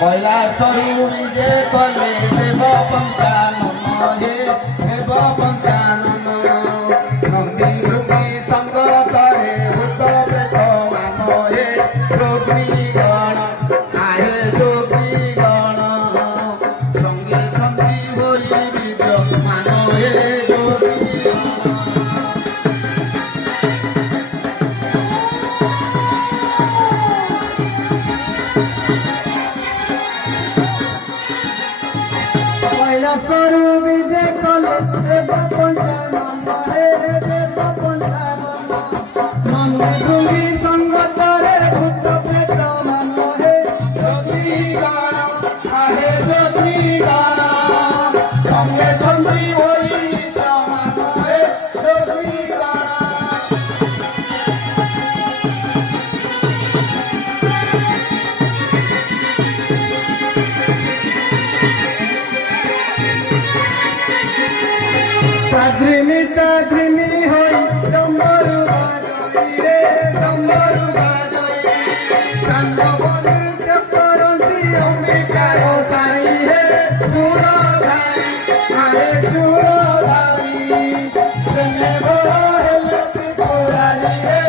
কৈলাসରୁ ବିଜେ କଲେ ଦେବ ପଞ୍ଚାନନ ହେ ଦେବ ପଞ୍ଚାନନ ନନ୍ଦୀ ଭୃତି ସଙ୍ଗ କରେ ଭୂତ ପ୍ରେତ ମାନ ହେ ଯୋଗୀ ଗଣ ଆହେ ଯୋଗୀ ଗଣ ସଙ୍ଗୀ ଛନ୍ଦି ହୋଇ ବିଦ୍ୟମାନ ହେ ଯୋଗୀ ଗଣ। কৈলাসରୁ বিজে কলে দেব পঞ্চানন হে দেব পঞ্চানন নন্দী ভৃতি সঙ্গ করে ভূত প্রেত মান হে যোগী গণ আহে যোগী গণ সঙ্গে ছন্দি হোই বিদ্যমান হে যোগী গণ। তাদ্রিমি হই ডম্বরু বাজই রে ডম্বরু বাজই কান্ডবনুর করন্তি অম্বিকার সাই হে সুরধারি আরে সুরধারি প্রেমে বড় হেলে ত্রিপুরারি হে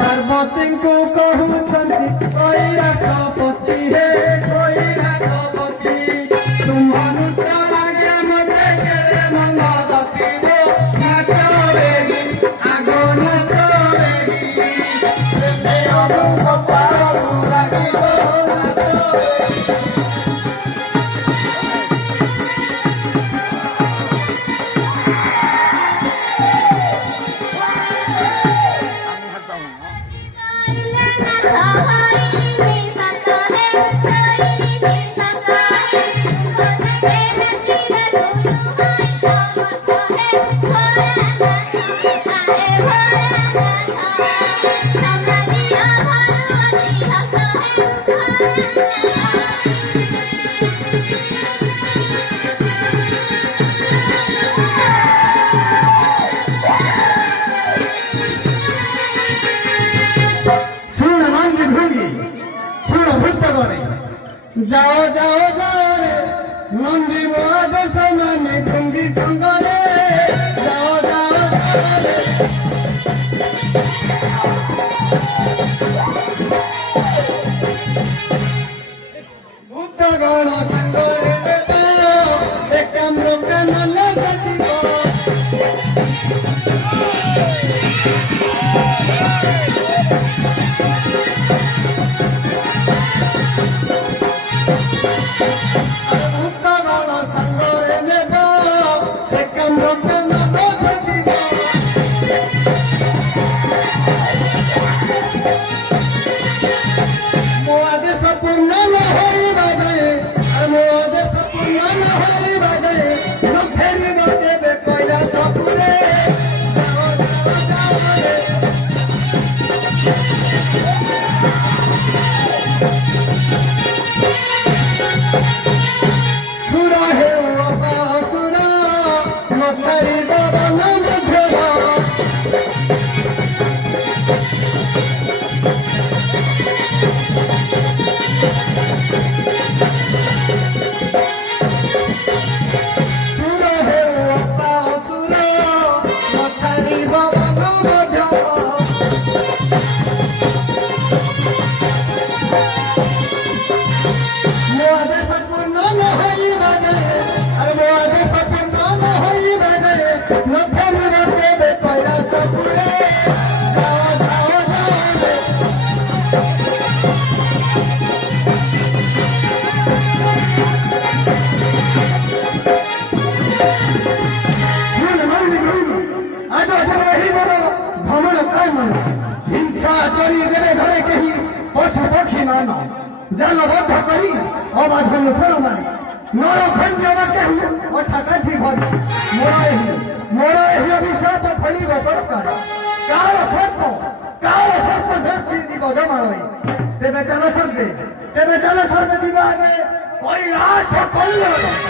ପାର୍ବତୀଙ୍କୁ କହୁଛନ୍ତି କୈଳାସପତି ହେ କୈଳାସପତି ତୁମ୍ଭ ନୃତ୍ୟ ଲାଗେ ମତେ କେଡ଼େ ମନ ଗତି ହୋ ନାଚ ବେଗି ଆଗ ନାଚ ବେଗି ପ୍ରେମେ ଅନୁକମ୍ପା ରାଗି ହୋ ନାଚ ବେଗି। যাও যাও যাও রে নন্দী মহাদেশ মানে ভঙ্গি সঙ্গরে যাও যাও যাও রে ভূত গণ সঙ্গরে বেদ একাম্রকে মন গতিব पूर्ण हो ନଛାଡ଼ିବ ବନ ମଧ୍ୟର ସୁର ହେଉ ଅପା ଅସୁର ନଛାଡ଼ିବ ବନ ମଧ୍ୟର मोदे पूर्ण न होई बजे अरे मोदे पूर्ण न होई बजे लफन रते बे कोया सपुरे जाओ जाओ जाओ रे सुन मंदी गुरु आज अजर रही मोर भ्रमण काय मन हिंसा चली देवे घरे केही पशु पक्षी मान जलबद्ध करी अबाध अनुसर मारी नरखंड केहू अठाकाठी भरी मोर एही अभिशाप फलिब दरकार काल सर्प धरसी जीव जमाड़ई तेबे चल सर्पे दिवा कैलाश कल्याण